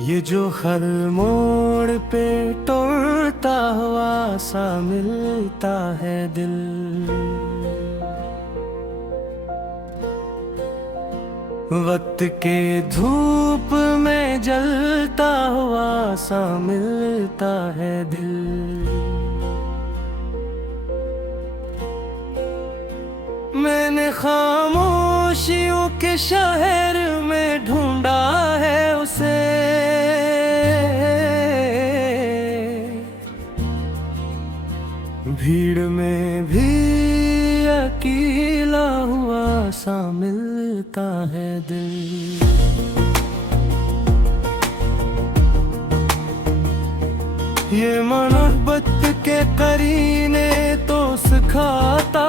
ये जो हर मोड़ पे टूटता हुआ सा मिलता है दिल, वक्त के धूप में जलता हुआ सा मिलता है दिल। मैंने खामोशियों के शहर में ढूंढा है उसे, भीड़ में भी अकेला हुआ सा मिलता है दिल। ये मोहब्बत के करीने तो सिखाता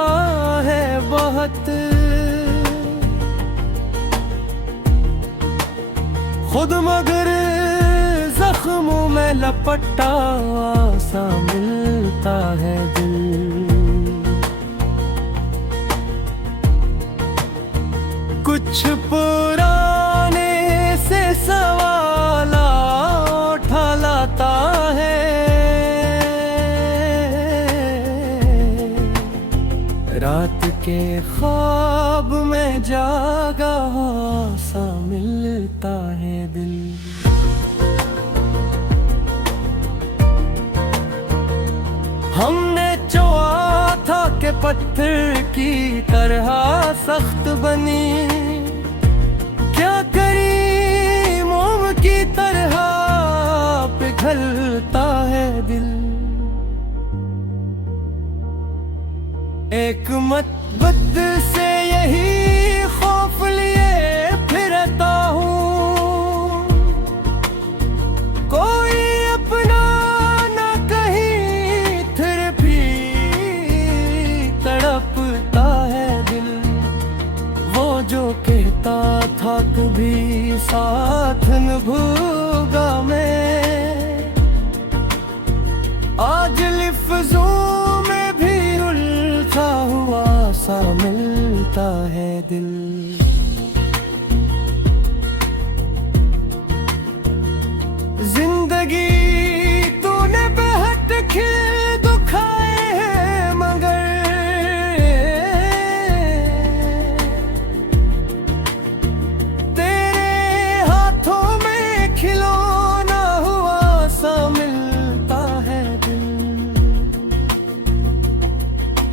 है बहुत, खुद मगर जख्मों में लपटा सा मिलता है दिल। कुछ पुराने से सवाल उठा लाता है, रात के ख्वाब में जागा सा मिलता है दिल। हमने चोआ था कि पत्थर की तरह सख्त बनी, क्या करी मोम की तरह पिघलता है दिल। एक मतबद से यही खौफ लिए फिरता हूँ, कोई अपना न कहीं फिर भी तड़पता है दिल। वो जो कहता था कभी साथ निभाऊंगा मैं, आज लिफ्ज़ों सा मिलता है दिल। जिंदगी तूने बेहद खिल दुखाए हैं, मगर तेरे हाथों में खिलौना हुआ सा मिलता है दिल।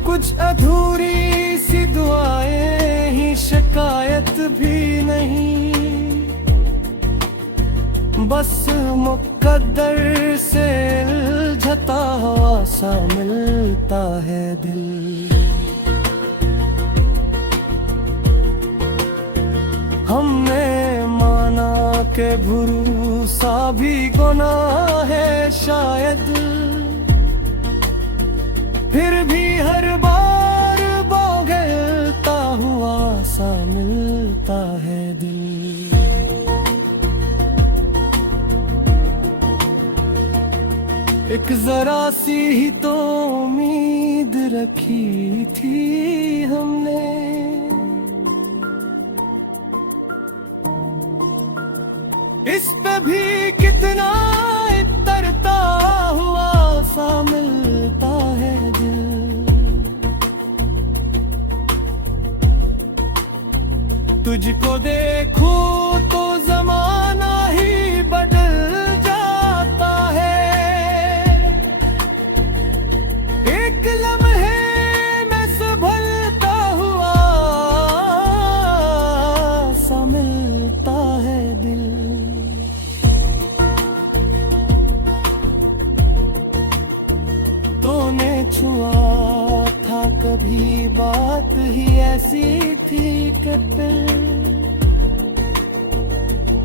कुछ अधूरी दुआएं ही शिकायत भी नहीं, बस मुकद्दर से उलझता हुआ सा मिलता है दिल। हमने माना कि भरोसा भी गुनाह है शायद, फिर भी हर बार सा मिलता है दिल। एक जरा सी ही तो उम्मीद रखी थी हमने, इस पे भी कितना इतरता हुआ सा मिलता है दिल। तुझको देखो तो जमाना ही बदल जाता है, एक लम्हे में संभलता हुआ सा मिलता है दिल। तूने छुआ था कभी बात ही ऐसी थी कि फिर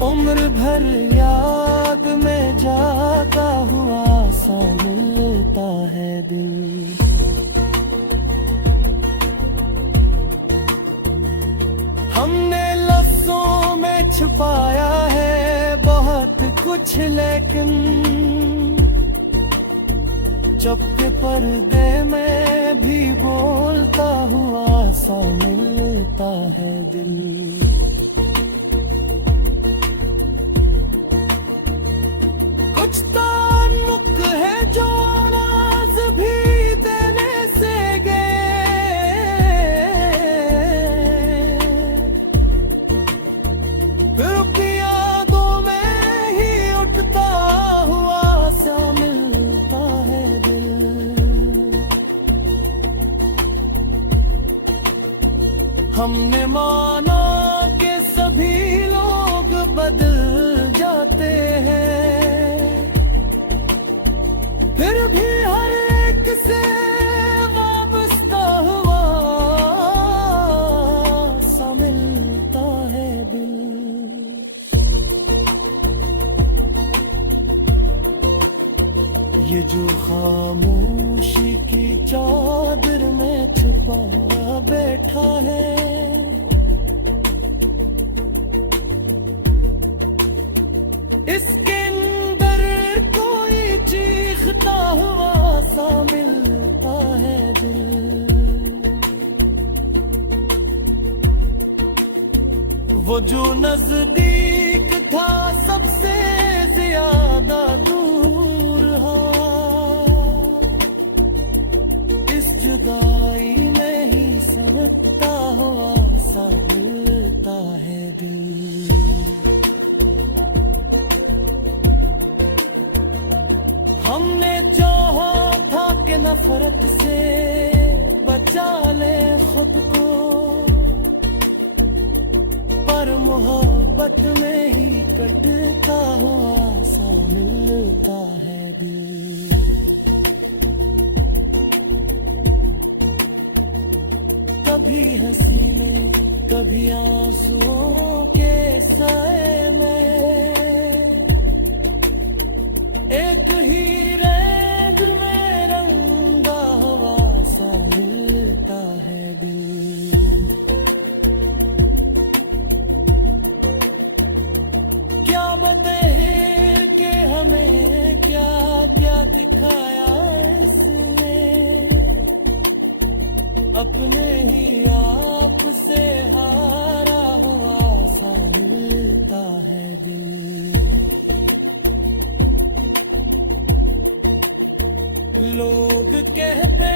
उम्र भर याद में जागा हुआ सा मिलता है दिल। हमने लफ्जों में छुपाया है बहुत कुछ, लेकिन चुप के पर्दे में भी बोलता हुआ सा मिलता है दिल। कुछ ताल्लुक है जो नाज भी देने से गए, फिर अपनी यादों में ही उठता हुआ सा मिलता है दिल। हमने माना कि सभी लोग बदल जाते हैं, फिर भी हर एक से वाबस्ता हुआ सा मिलता है दिल। ये जो खामोशी की चादर में छुपा बैठा है, इसके अंदर कोई चीखता हुआ सा मिलता है दिल। वो जो नजदीक था सबसे ज्यादा दूर हो, इस जुदाई में ही समझता हुआ सा मिलता है दिल। हमने जो था कि नफरत से बचा ले खुद को, पर मोहब्बत में ही कटता हुआ सा मिलता है दिल। कभी हंसी में कभी आंसुओं के साए में, एक ही रंग में रंगा हुआ सा मिलता है दिल। क्या बताए कि हमें क्या क्या दिखाया इसमें, अपने ही आप से हारा हुआ सा मिलता है दिल। लोग कहते